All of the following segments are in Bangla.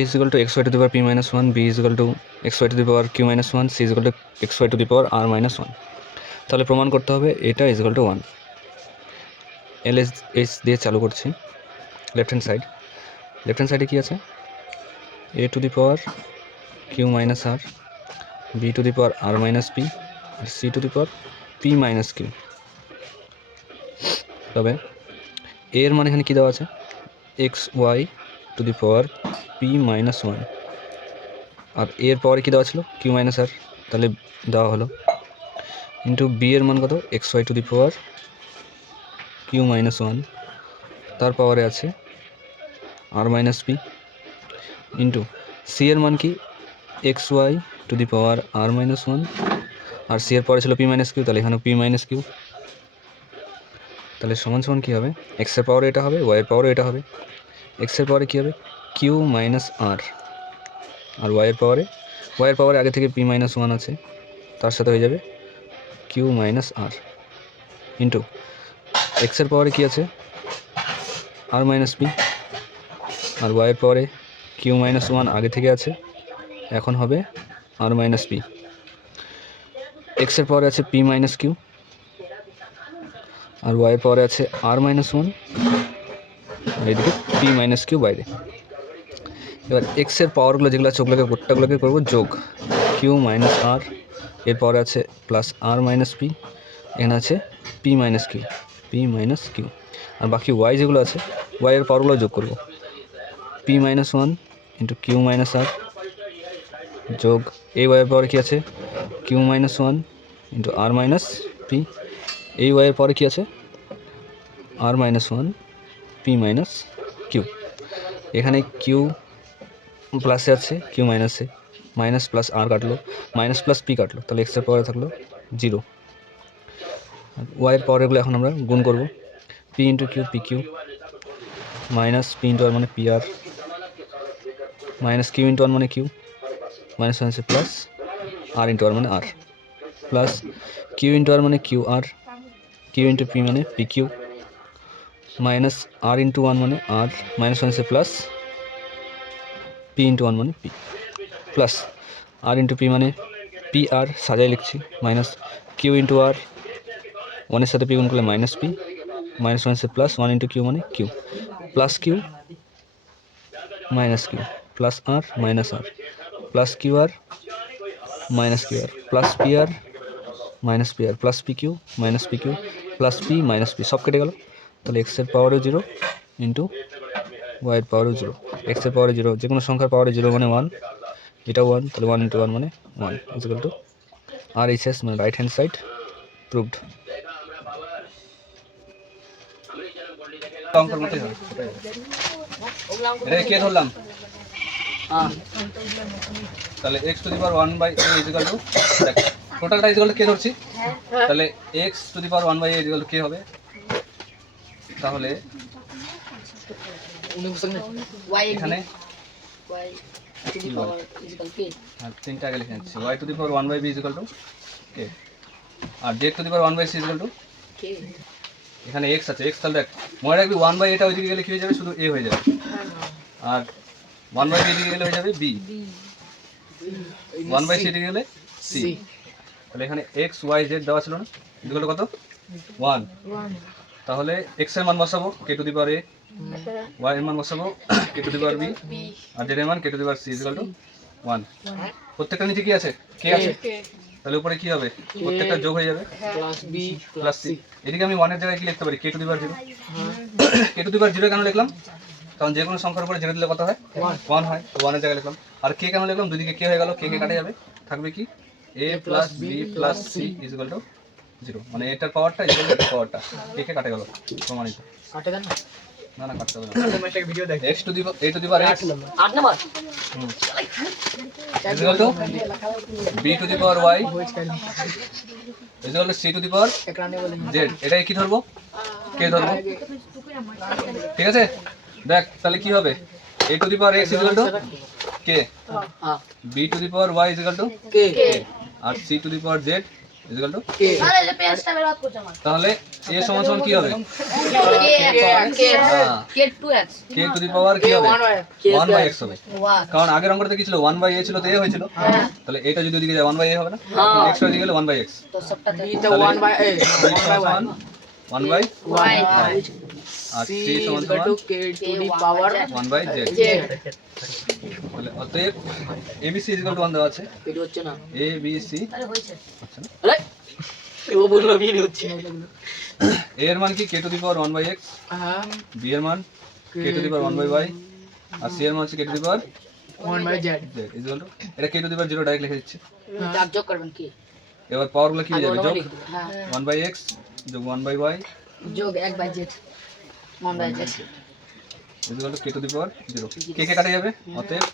is equal to xy to the power p minus 1, b is equal to xy to the power q minus 1, c is equal to xy to the power r minus 1. তাহলে প্রমাণ করতে হবে এটা is equal to 1. LHS দিয়ে চালু করছি লেফট হ্যান্ড সাইডে কি আছে a to the power q minus r, b to the power r minus p R c to the power p minus q. তবে a এর মান এখানে কি দেওয়া আছে xy to the power p minus 1 R a এর পাওয়ারে কি দেওয়া ছিল q minus r, তাহলে দেওয়া হলো ইন্টু b এর মান কত xy to the power q minus 1 তার পাওয়ারে আছে r minus p into c এর মান কি xy to the power r minus 1 R c এর পাওয়ারে ছিল p minus q, তাহলে এখানে p minus q. তাহলে সমান সমান কী হবে x এর পাওয়ারে এটা হবে y এর পাওয়ারে এটা হবে x এর পাওয়ারে কী হবে q মাইনাস r আর y এর পাওয়ারে আগে থেকে p মাইনাস 1 আছে তার সাথে হয়ে যাবে q minus r into x এর পাওয়ারে কী আছে r মাইনাস p আর y এর পাওয়ারে q মাইনাস 1 আগে থেকে আছে এখন হবে r মাইনাস p. x এর পাওয়ারে আছে p মাইনাস q আর y এর পাওয়ারে আছে r মাইনাস 1 আর এদিকে p মাইনাস q বাইরে. এবার x এর পাওয়ারগুলো যেগুলো আছে ওগুলোকে গোটাগুলোকে করবো যোগ q মাইনাস r এর পাওয়ারে আছে প্লাস r মাইনাস p এখানে আছে p মাইনাস q আর বাকি y যেগুলো আছে y এর পাওয়ারগুলো যোগ করবো p minus 1 into q minus r যোগ এই y এর পাওয়ারে কী আছে q minus 1 into r minus p এই y এর পাওয়ারে কী আছে r minus 1 p minus q এখানে q প্লাসে আছে q মাইনাসে মাইনাস প্লাস r কাটলো মাইনাস প্লাস p কাটলো তাহলে x এর পাওয়ারে থাকলো 0 y এর পাওয়ারগুলো এখন আমরা গুণ করব p into q pq minus p into r মানে pr minus q into r মানে q মাইনাস আছে প্লাস r ইন্টু r মানে r plus q into r মানে qr q ইন্টু p মানে pq মাইনাস r ইন্টু 1 মানে r মাইনাস আছে প্লাস p ইন্টু 1 মানে p plus r into p মানে pr সাজাই লিখছি মাইনাস q ইন্টু r 1 এর সাথে p গুণ করলে মাইনাস p মাইনাস 1 আছে প্লাস 1 ইন্টু q মানে q plus q minus q plus r minus r plus qr minus qr plus pr minus pr plus pq minus pq plus p minus p সব কেটে গেল তাহলে x এর পাওয়ারও 0 ইন্টু y এর পাওয়ারও 0 x এর পাওয়ারে 0 যে কোনো সংখ্যার পাওয়ারে 0 মানে 1 এটা 1 তাহলে 1 ইন্টু 1 মানে 1 ইজ ইকুয়াল টু RHS মানে রাইট হ্যান্ড সাইড প্রুভড. অঙ্কের মতই হবে এটা কে ধরলাম তাহলে x to the power 1/a is equal to টোটালটা ইজ ইকুয়াল টু কে ধরছি তাহলে x to the power 1/a is equal to k হবে তাহলে এখানে y to the power is equal to আর তিনটা আগে লিখে নিচ্ছি y to the power 1/b is equal to k আর z two the power 1/c is equal to k এখানে x আছে x তাহলে দেখ মনে রাখবি 1/a এটা ওইদিকে গেলে কি হয়ে যাবে শুধু a হয়ে যাবে আর 1/b দিকে গেলে হয়ে যাবে b 1/c দিকে গেলে c তাহলে এখানে x y z দেওয়া ছিল না এগুলো কত 1 তাহলে x এর মান বসাবো k to the power a y এর মান বসাবো k to the power b আর z এর মান k to the power c is equal to 1 প্রত্যেকটা নিচে কি আছে k আছে তাহলে উপরে কি হবে প্রত্যেকটা যোগ হয়ে যাবে প্লাস b প্লাস c এদিকে আমি 1 এর জায়গায় কি লিখতে পারি k to the power 0 k to the power 0 কেন লিখলাম কারণ যে কোনো সংখ্যার উপরে 0 দিলে কত হয় 1 হয় তো 1 এর জায়গায় লিখলাম আর k কেন লিখলাম দুই দিকে k হয়ে গেল k কেটে যাবে থাকবে কি a plus b plus c is equal two 0 মানে এটার পাওয়ারটা ইজ ইকুয়াল টু এটার পাওয়ারটা k কে কাটে গেল প্রমাণিত কাটে দেন না না কাটতে হবে না আমি একটা ভিডিও দেখি x to the a to the power 8 number is equal two b to the power y is equal two c to the power z এটাকে কি ধরবো k ধরবো ঠিক আছে দেখ তাহলে কি হবে a to the power x is equal to k b to the power y is equal to k আর c to the power z equal to আরে যে পেজটা বের করতে আমার তাহলে a সমান সমান কি হবে কে 2x k to the power কি হবে 1/x হবে কারণ আগের অঙ্কটাতে কি ছিল 1/a ছিল তো a হয়েছিল তাহলে এটা যদি ওদিকে যায় 1/a হবে না x এর দিকে গেলে 1/x তো সবটা b তো 1/a 1/y y আর c c সমান equal to k to the power 1/z z তাহলে অতএব abc 1 দেওয়া আছে এটা হচ্ছে না abc আরে হইছে আচ্ছা না আরে ও বললো b হচ্ছে a এর মান কি k to the power 1/x হ্যাঁ b এর মান k to the power 1/y আর c এর মান হচ্ছে k to the power 1/z z equal to এটা k to the power 0 direct লিখে দিচ্ছি চার যোগ করবেন কি এবার পাওয়ার গুলো কি হয়ে যাবে যোগ হ্যাঁ 1/x যোগ 1/y যোগ 1/z 1/z equal to k to the power 0 k কে কাটা যাবে অতএব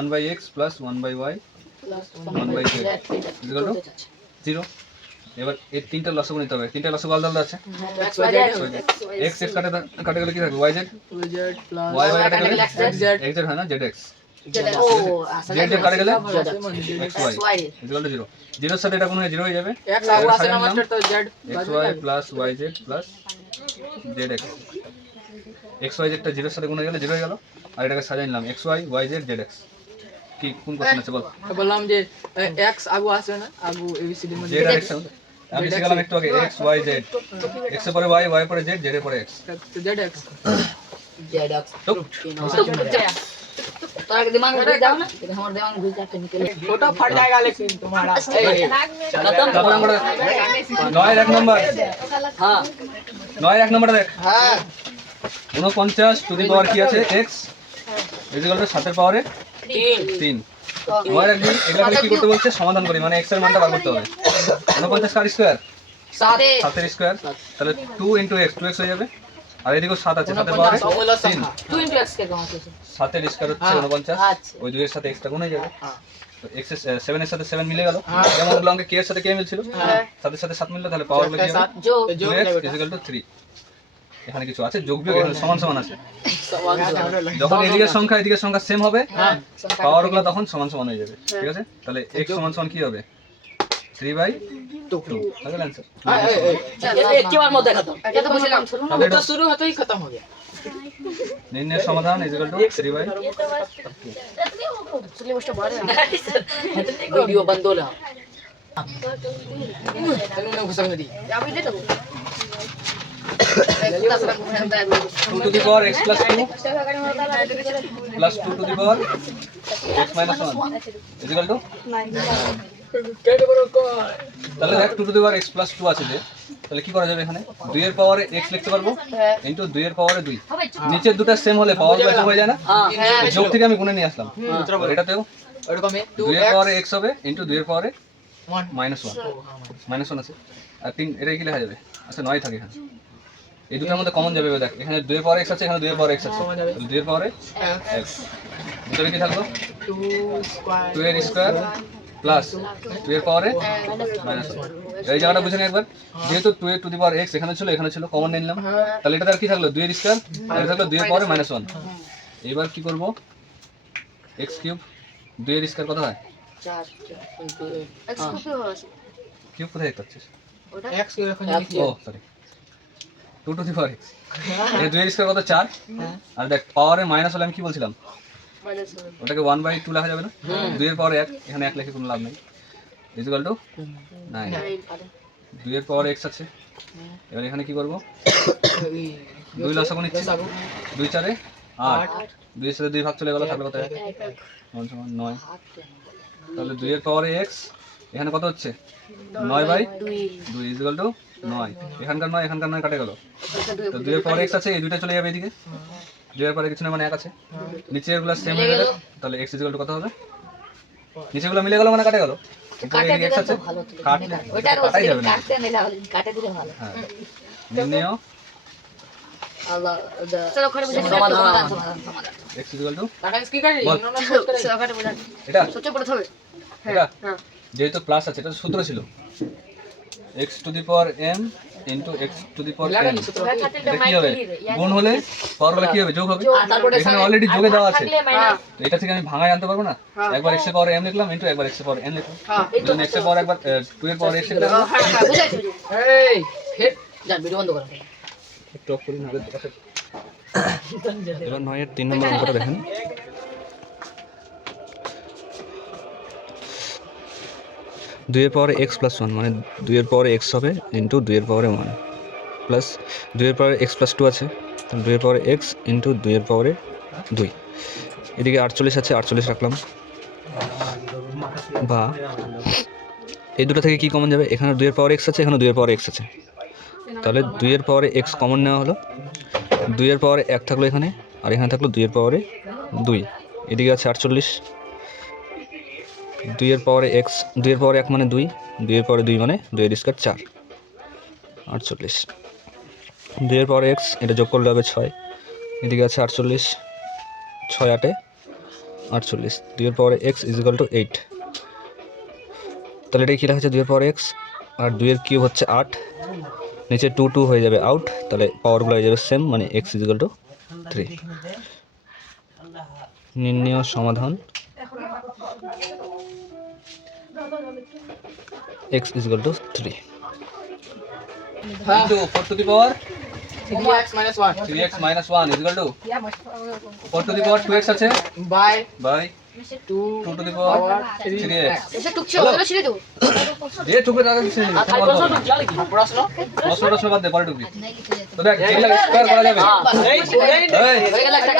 1/x plus 1/y plus 1/z equal to 0 এবার এই তিনটা লসাগু নিতে হবে তিনটা লসাগু আলাদা আলাদা আছে x x কাটা গেলে কি থাকবে yz z plus y y কাটা গেলে xz xz হয় না zx ও z কাটা গেলে xy xy ইকুয়াল টু 0 0 এর সাথে এটা কোন হয় 0 হয়ে যাবে x আগু আছে না মাস্টার তো z xy plus yz plus zx xy যেটা 0 এর সাথে গুণ হয়ে গেলে 0 হয়ে গেল আর এটাকে সাজিয়ে নিলাম xy yz zx কি কোন কোশ্চেন আছে বল বললাম যে x আগু আছে না আগু abcd এর z মধ্যে আর x আমি শিখালাম একটু আগে x y z x এর পরে y y এর পরে z z এর পরে x তো zx তো तो आगे दिमाग में घुस जाओ ना हमारे दिमाग में घुस जाते निकले फोटो फट जाएगा लेकिन तुम्हारा তারপর আমরা 9 এর 1 নাম্বার हाँ 9 এর 1 নাম্বার দেখ हाँ 49 টু দি পাওয়ার কি আছে x ইকুয়াল টু 7 এর পাওয়ারে 3 9 এর 1 এগুলা কি করতে বলছে সমাধান করি মানে x এর মানটা বার করতে হবে 49 কার স্কয়ার 7 এর স্কয়ার তাহলে 2 * x 2x হয়ে যাবে আর এদিকে 7 আছে 7 এর পাওয়ারে 3 2 into x के कौन से 7 এর স্কয়ার হচ্ছে 49 ওই 2 এর সাথে x টা গুণ হয়ে যাবে তো x এর 7 এর সাথে 7 মিলে গেল যেমন বললাম কে এর সাথে কে মিলছিল 7 এর সাথে 7 মিললে তাহলে পাওয়ার গুলো কি হবে जो 2x = 3 এখানে কিছু আছে যোগ বিয়োগ এখানে সমান সমান আছে যখন এদিকের সংখ্যা সেম হবে পাওয়ার গুলো তখন সমান সমান হয়ে যাবে ঠিক আছে তাহলে x সমান সমান কি হবে 3/2 তাহলে आंसर एक के बार मत देखा तो ये तो मुझे शुरू अब तो शुरू होते ही खत्म हो गया নির্ণয়ের সমাধান = 3/2 एक्चुअली वो बड़े वीडियो बंद हो रहा उन्होंने घुसा दी अभी दे दो दस रंग घुसता है 2 to the power x plus 2 plus 2 to the power x minus 1 equal to কেটে বড় কো তাহলে দেখ 2 to the power x plus 2 আছে যে তাহলে কি করা যাবে এখানে 2 এর পাওয়ারে x লিখতে পারবো ইনটু 2 এর পাওয়ারে 2 নিচের দুটো সেম হলে পাওয়ার গুলো যোগ হয়ে যায় না যোগ থেকে আমি গুণে নিয়ে আসলাম আর এটাতেও ওরকম 2 এর পাওয়ারে x হবে ইনটু 2 এর পাওয়ারে 1 -1 আছে আর 3 এটা কি লেখা যাবে আচ্ছা 9 থাকে এখানে এই দুটোর মধ্যে কমন যাবে দেখ এখানে 2 এর পাওয়ারে x আছে এখানে 2 এর পাওয়ারে x আছে 2 এর পাওয়ারে x ভিতরে কি থাকলো 2 স্কয়ার 2 এর স্কয়ার প্লাস 2 এর পাওয়ারে মাইনাস এই জায়গাটা বুঝে নে একবার যেহেতু 2 এর টু দি পাওয়ার x এখানে ছিল কমন নিয়ে নিলাম তাহলে এটা তার কি থাকলো 2 এর স্কয়ার আর থাকলো 2 এর পাওয়ারে -1 এবার কি করব x কিউব 2 এর স্কয়ার কত হয় 4 x কিউব কোথায় পাচ্ছিস x के এখন ও sorry 2 to the power x এই 2 এর স্কয়ার কত 4 আর দেখ পাওয়ারে মাইনাস হলে আমি কি বলছিলাম ওটাকে 1/2 লেখা যাবে না 2 এর পাওয়ারে 1 এখানে 1 লিখে কোনো লাভ নেই ইকুয়াল টু 9 2 এর পাওয়ারে x আছে এবার এখানে কি করব 2 লসাগু নিচ্ছি 2 4 এ 8 2 এর সাথে 2 ভাগ চলে গেল থাকবে কত 1 সমান 9 তাহলে 2 এর পাওয়ারে x এখানে কত হচ্ছে 9/2 ইকুয়াল টু 9 এখানকার 9 কাটে গেল তো 2 এর পাওয়ারে x আছে এই দুটো চলে যাবে এদিকে 2 এর পরে কিছু না মানে 1 আছে নিচের গুলো সেম হয়ে গেল তাহলে x ইকুয়াল টু কত হবে নিচের গুলো মিলে গেল মানে কাটে গেল উপরে এদিকে x আছে কাটলে ওইটা কাটাই যাবে না কাটতে নিলে কাটে দিলে ভালো হ্যাঁ নির্ণয় আল্লাহ চলো করে বুঝে সমাধান x ইকুয়াল টু টাকা কি কাটে বল। আমরা শর্ট করে চলো করে বুঝা এটা সূত্র পড়তে হবে এটা হ্যাঁ যেহেতু প্লাস আছে এটা সূত্র ছিল x to the power m into x to the power লাগা এন। নি সূত্র এবার খাতে এটা কি হবে? গুণ হলে পাওয়ারগুলো কি হবে? যোগ হবে। তারপরে এখানে অলরেডি যোগে দেওয়া আছে, থাকলে মাইনাস তো এটা থেকে আমি ভাঙায় আনতে পারবো না। একবার এক্স এর পাওয়ার এম লিখলাম ইন্টু একবার এক্স এর পাওয়ার এন লিখলাম। দুজন এক্স এর পাওয়ার একবার 2 এর পাওয়ার এক্স লিখলাম। হ্যাঁ বুঝাইছি এই হেড যান ভিডিও বন্ধ করো একটু অফ করি নাহলে দেখা যাবে। এবার 9 এর 3 নম্বর অঙ্কটা দেখেন। 2 এর পাওয়ারে x প্লাস 1 মানে 2 এর পাওয়ারে x হবে ইন্টু 2 এর পাওয়ারে 1 প্লাস 2 এর পাওয়ারে x প্লাস 2 আছে, তাহলে 2 এর পাওয়ারে x ইন্টু 2 এর পাওয়ারে 2। এদিকে 48 আছে, 48 রাখলাম। বা এই দুটো থেকে কি কমন যাবে? এখানে 2 এর পাওয়ারে x আছে, এখানে 2 এর পাওয়ারে x আছে, তাহলে 2 এর পাওয়ারে x কমন নেওয়া হলো। 2 এর পাওয়ারে 1 থাকলো এখানে, আর এখানে থাকলো 2 এর পাওয়ারে 2। এদিকে আছে 48। 2 এর পাওয়ারে x, 2 এর পাওয়ারে 1 মানে 2, 2 এর পাওয়ারে 2 মানে 2 এর স্কয়ার 4, 48। 2 এর পাওয়ারে x, এটা যোগ করলে হবে 6। এদিকে আছে 48, 6 8 48। 2 এর পাওয়ারে x ইজ ইকুয়াল টু 8। তাহলে এটা কী লেখা আছে? 2 এর পাওয়ারে x আর 2 এর কিউব হচ্ছে 8, নিচে 2 2 হয়ে যাবে আউট, তাহলে পাওয়ারগুলো হয়ে যাবে সেম, মানে x ইজ ইকুয়াল টু 3। নির্ণয় সমাধান x is equal to 3 into 4 to the power 3x minus 1 3x minus 1 is equal to 4 to the power 2x আছে by by 2 2 to the power 3x এসে টুকছে ওগুলো ছিঁড়ে দেবো এ টুকে টাকা কিছু নেই আর প্রশ্ন টুকছে কি প্রশ্ন প্রশ্ন বাদ দে পরে টুকবি তো দেখ যেগুলা স্কয়ার করা যাবে এই হয়ে গেল একটা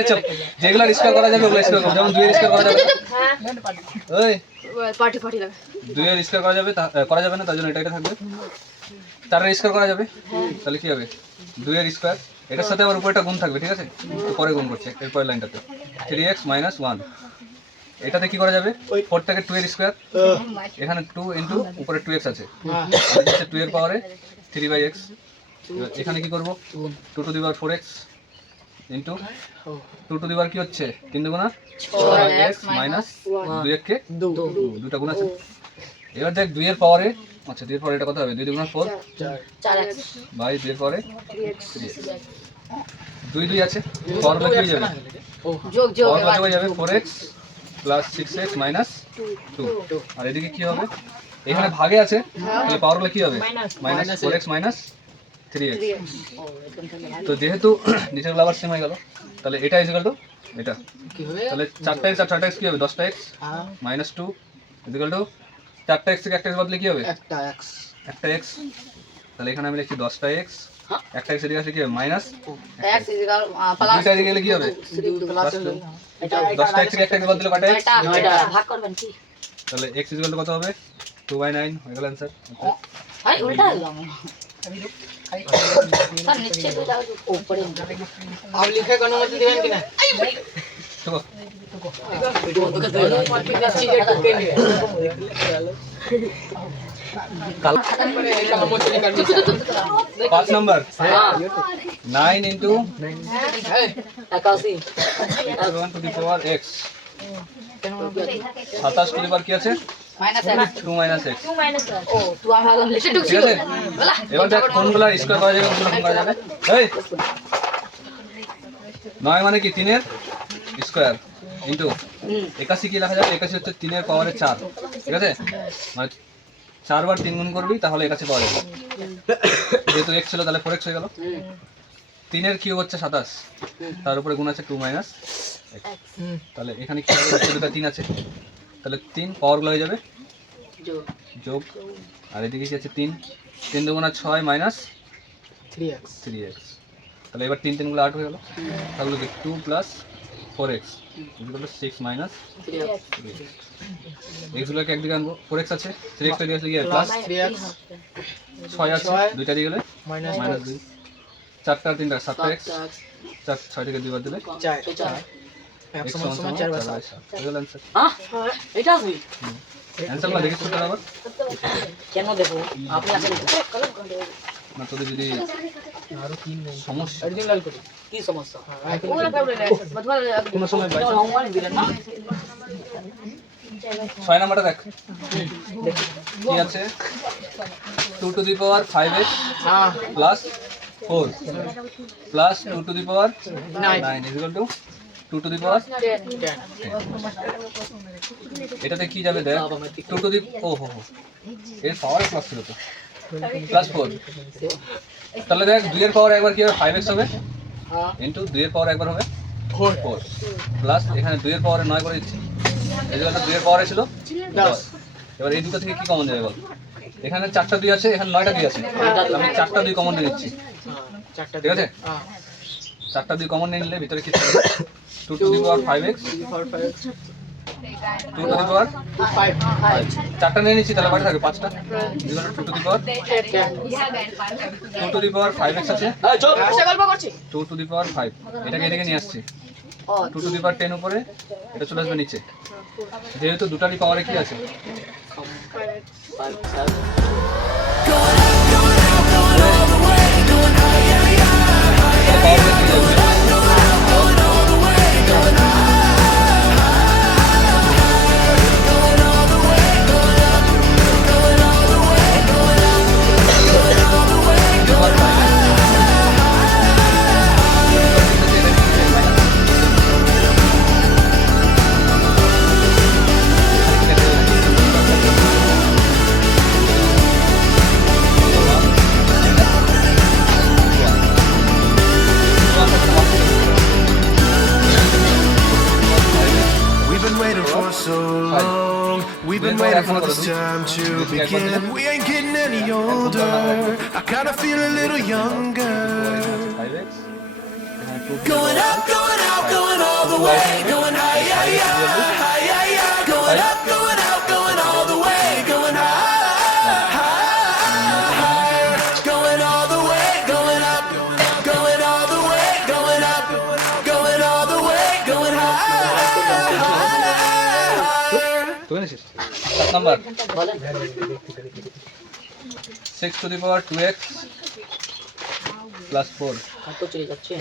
এই চুপ যেগুলা স্কয়ার করা যাবে ওগুলা স্কয়ার করব, যেমন 2 এর স্কয়ার করা যাবে। হ্যাঁ এই পার্টি পার্টি লাগে 2 এর স্কয়ার করা যাবে, করা যাবে না, তার জন্য এটা থাকবে। 4 এর স্কয়ার করা যাবে, তাহলে কি হবে? 2 এর স্কয়ার, এটার সাথে আবার উপরেটা গুণ থাকবে, ঠিক আছে? তো পরে গুণ করছে এর পরের লাইনটাতে 3x minus 1। এটাতে কি করা যাবে? 4 থেকে 2 এর স্কয়ার, এখানে 2 ইনটু উপরে 2x আছে, আর নিচে 2 এর পাওয়ারে 3/x। এখানে কি করব? 2 to the power 4x into 2 to the power কি হচ্ছে? 3 দুগুণা 6x মাইনাস 2 কে 2, দুটো গুণ আছে। এবার দেখ 2 এর পাওয়ারে, আচ্ছা 2 এর পাওয়ারে এটা কত হবে? 2 দুগুণা 4 4x বাই 2 এর পাওয়ারে 3x 2 2 আছে, পাওয়ারগুলো কি হয়ে যাবে? যোগ যোগ পাওয়ারগুলো হয়ে যাবে 4x প্লাস 6x মাইনাস 2। আর এদিকে কি হবে? এখানে ভাগে আছে, তাহলে পাওয়ারগুলো কি হবে? Minus 4x minus 3x। তো যেহেতু নিচেরগুলো আবার সেম হয়ে গেল, তাহলে এটা ইজ ইকুয়াল টু এটা, কি হবে তাহলে 4টা x আর 4টা x কি হবে? 10টা x minus 2 is equal two 4টা x থেকে একটা x বদলে কি হবে? একটা x একটা x। তাহলে এখানে আমি লিখছি 10টা x, একটা x এদিকে আসলে কি হবে? Minus x is equal plus দুইটা এদিকে গেলে কি হবে? প্লাস এটা 10টা x থেকে একটা x বদলে কয়টা x? এটা ভাগ করবেন কি তাহলে x ইজ ইকুয়াল টু কত হবে? 2/9 হয়ে গেল অ্যানসার। আরে উল্টা দিলাম স্যার নিচে তো যাও উপরে आप लिखे को अनुमति दिবেন কিনা দেখো কাল 5 number 9 into 81 7 to the power x 27 to the power কি আছে? Minus 2 minus x। ও তুই আমি ভালো লিখে ঠিক ঢুকছিল আছে, এবার দেখ কোনগুলা স্কয়ার করা যাবে, কোনগুলা করা যাবে। এই 9 মানে কি? 3 এর স্কয়ার ইনটু 81 কি লেখা যাবে? 81 হচ্ছে 3 এর পাওয়ারে 4, ঠিক আছে? মানে 4 বার 3 গুণ করবি তাহলে 81 পাওয়া যাবে। যেহেতু x ছিল তাহলে 4x হয়ে গেল। 3 এর কিউব হচ্ছে 27, তার উপরে গুণ আছে 2 মাইনাস x। তাহলে এখানে কি হবে? দুটো 3 আছে, তাহলে 3 পাওয়ারগুলো হয়ে যাবে যোগ, আর এদিকে কি আছে? 3 দুগুণা 6 মাইনাস 3x। তাহলে এবার 3 গুলো 8 হয়ে গেল, তাহলে কি 2 plus 4x equal to 6 minus 3x। x গুলোকে একদিকে আনবো, 4x আছে, 3x এর দিকে আসলে কি হবে? প্লাস 3x 6 আছে, দুইটা দিয়ে গেলে মাইনাস মাইনাস 2, 4টা 3টা 7x, 4 6 থেকে 2 বাদ দিলে 4 x সমান সমান 4 বাই 7 হয়ে গেল অ্যানসার। এটা আসবি অ্যানসারগুলো দেখিস তো আবার কেন দেখো আপনি আসেন না, তোদের যদি সমস্যা অরিজিনাল লাল করি কি সমস্যা ওগুলো ফেভারিট মতলব কোনো সময় বাই হোমওয়ার্ক দিলেন না 6 নাম্বারটা দেখ কি আছে? 2 to the power 5x हाँ plus 4 plus 2 to the power 9 is equal to 2 to the power 10 এটাতে কি যাবে দেখ 2 to the ওহো এর পাওয়ার প্লাস ছিল তো প্লাস 4 তাহলে দেখ 2 এর পাওয়ার একবার কি হবে 5x হবে हाँ ইনটু 2 এর পাওয়ার একবার হবে 4 প্লাস এখানে 2 এর পাওয়ারে 9 করে দিচ্ছি এই যে 2 এর পাওয়ারে ছিল 10 এবার এই দুটো থেকে কি কমন যাবে বল এখানে 4টা 2 আছে এখানে 9টা 2 আছে আমি 4টা 2 কমন নিয়ে নিচ্ছি चार्टा ঠিক আছে हाँ 4টা 2 কমন নিয়ে নিলে ভিতরে কি থাকবে 2 to the power 5x 2 to the power 5 4টা নিয়ে নিচ্ছি তাহলে বাকি থাকে 5টা 2 to the power 2 to the power 5x আছে 2 to the power 5 এটাকে এদিকে নিয়ে আসছি 2 to the power 10 উপরে এটা চলে আসবে নিচে যেহেতু দুটারই পাওয়ারে কি আছে We've been waiting for so long. We've been waiting for this time to begin. We ain't getting any older. I kinda feel a little younger. 5x Going up, going out, going all the way. Going higher, higher, going up, going out, going all the way. Going higher, going all the way. Going up, going all the way. Going up, going all the way. Going higher. তুই নিছিস 7 নাম্বার বলেন 6 to the power 2x plus 4 কত চলে যাচ্ছে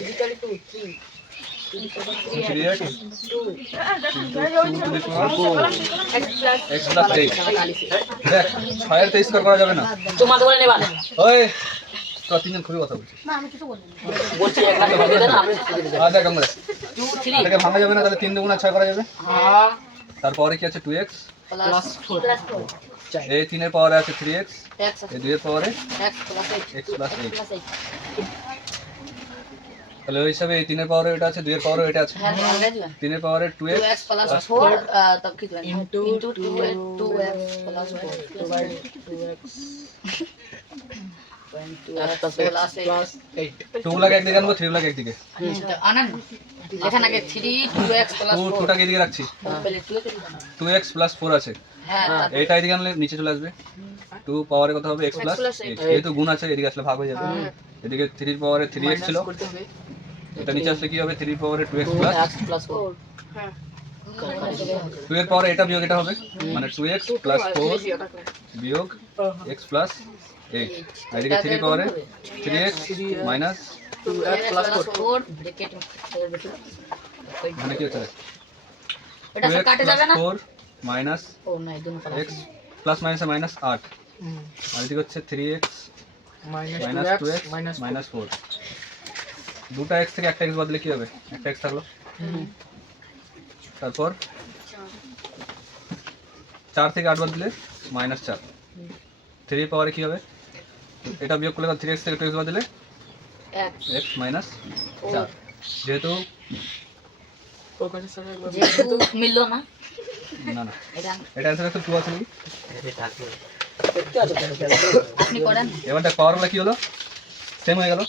3x 2 to the power 4 x plus 8 দেখ 6 এর 23 করা যাবে না তোমার বলে নেবা ওই তো তিনজন খুবই কথা বলছিস বলছি এক লাখ টাকা দিয়ে দেন আপনি দিয়ে দেন দেখ আমরা 2 3 এটাকে ভাঙা যাবে না তাহলে 3 দুগুণা 6 করা যাবে हाँ তারপরে কি আছে 2x प्लस 4 এই 3 এর পাওয়ারে আছে 3x x এই 2 এর পাওয়ারে x plus 8 x plus 8 তাহলে ওই হিসাবে এই 3 এর পাওয়ারে এটা আছে 2 এর পাওয়ারে এটা আছে হ্যাঁ আমরা দিবেন 3 এর পাওয়ারে 2x 2x plus 4 तब कितना Into 2x plus 4 प्लस 8 2 গুলাকে একদিকে আনবো 3 গুলাকে একদিকে আনান এখানে আগে 3 2x plus 4 2টাকে এদিকে রাখছি পহলে 2x plus 4 আছে হ্যাঁ এইটা এদিকে আনলে নিচে চলে আসবে 2 পাওয়ারে কত হবে x plus 8 যেহেতু গুণ আছে এদিকে আসলে ভাগ হয়ে যাবে এদিকে 3 এর পাওয়ারে 3x ছিল करते हुए এটা নিচে আসলে কি হবে 3 এর পাওয়ারে 2x plus 2x plus 4 2 এর পাওয়ারে এটা বিয়োগ এটা হবে মানে 2x plus 4 বিয়োগ x plus 8 আর এদিকে 3 এর পাওয়ারে 3x minus 2x plus 4 4 bracket মানে কি হচ্ছে এটা সব কাটে যাবে না 4 minus ও নাই দুটো x plus minus এ minus 8 আর এদিকে হচ্ছে 3x minus minus 2x 2x minus minus 4 দুটো x থেকে একটা x বাদ দিলে কি হবে একটা x থাকলো তারপর 4 থেকে 8 বাদ দিলে -4 3 এর পাওয়ারে কি হবে এটা বিয়োগ করলে 3x থেকে 2x বাদ দিলে x x minus 4 যেহেতু যেহেতু মিললো না না না এটা এটা অ্যানসার তো 2 আছে নাকি আপনি করেন এবার দেখ পাওয়ারগুলো কি হলো সেম হয়ে গেল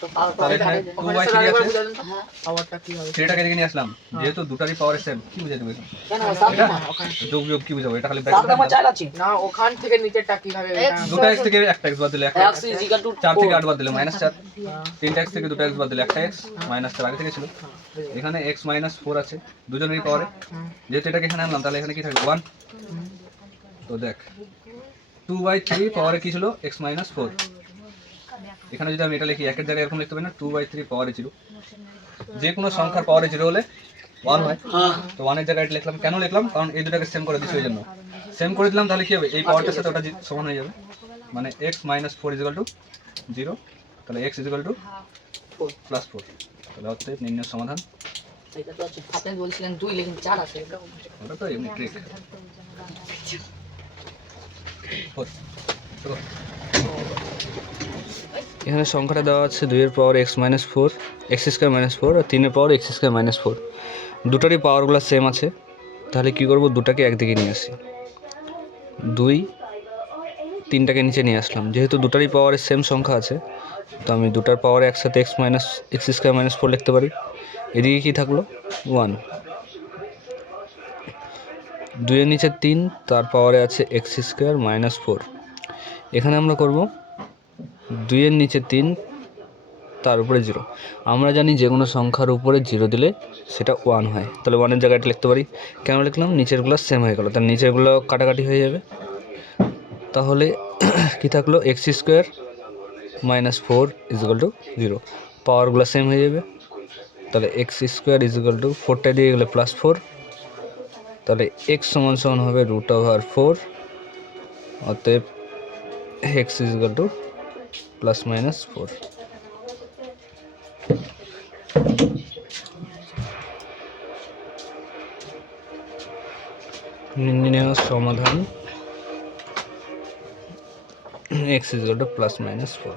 তো পাওয়ার তাহলে এখানে 2/3 আছে হ্যাঁ पावरটা কি হবে 3টাকে এদিকে নিয়ে আসলাম যেহেতু দুটারই পাওয়ার সেম কি বুঝাই দেবো কেন সামনে না যোগ বিয়োগ কি বুঝাবো এটা খালি সামনে আমার চাল আছে না ওখান থেকে নিচেরটা কিভাবে দুটো x থেকে একটা x বাদ দিলে একটা x is equal to 4 থেকে 8 বাদ দিলে -4 তিনটা x থেকে দুটো x বাদ দিলে একটা x -4 আগে থেকে ছিল এখানে x -4 আছে দুজনেরই পাওয়ারে যেহেতু এটাকে এখানে আনলাম তাহলে এখানে কি থাকবে 1 তো দেখ 2/3 পাওয়ারে কি ছিল x -4 এখানে যদি আমি এটা লিখি একের জায়গায় এরকম লিখতে পারি না 2/3 পাওয়ারে 0 যে কোনো সংখ্যার পাওয়ারে 0 হলে 1 হয় তো 1 এর জায়গায় এটা লিখলাম কেন লিখলাম কারণ এই দুটাকে সেম করে দিছি ওই জন্য সেম করে দিলাম তাহলে কি হবে এই পাওয়ারটার সাথে ওটা সমান হয়ে যাবে মানে x minus four equal to 0, তাহলে এক্স ইজিক্যাল টু প্লাস 4, তাহলে অতএব নির্ণয় সমাধান। এটা তো আছে আপনি বলছিলেন 2 লেকিন 4 আছে ওটা তো এমনি ট্রিক। এখানে সংখ্যাটা দেওয়া আছে 2 এর power x minus 4, x square minus 4, আর 3 এর পাওয়ার এক্স স্কোয়ার মাইনাস 4। দুটারই পাওয়ারগুলো সেম আছে, তাহলে কী করবো, দুটাকে একদিকে নিয়ে আসি। 2 3টাকে নিচে নিয়ে আসলাম। যেহেতু দুটারই পাওয়ারের সেম সংখ্যা আছে, তো আমি দুটার পাওয়ারে একসাথে এক্স স্কোয়ার মাইনাস 4 লিখতে পারি। এদিকে কী থাকলো, 1। 2 এর নিচে 3, তার পাওয়ারে আছে এক্স স্কোয়ার মাইনাস 4। এখানে আমরা করব 2 এর নিচে 3, তার উপরে 0। আমরা জানি যে কোনো সংখ্যার উপরে 0 দিলে সেটা 1 হয়, তাহলে 1-এর জায়গায় এটা লিখতে পারি। কেন লিখলাম, নিচেরগুলো সেম হয়ে গেল, তাহলে নিচেরগুলো কাটাকাটি হয়ে যাবে। তাহলে কি থাকলো, x square minus 4 is equal to 0, পাওয়ারগুলো সেম হয়ে যাবে। তাহলে এক্স স্কোয়ার ইজিক্যাল টু 4টা দিয়ে গেলে প্লাস 4, তাহলে এক্স সমান হবে √4। অতএব x equal to plus minus 4। নির্ণয় সমাধান x equal to plus minus 4।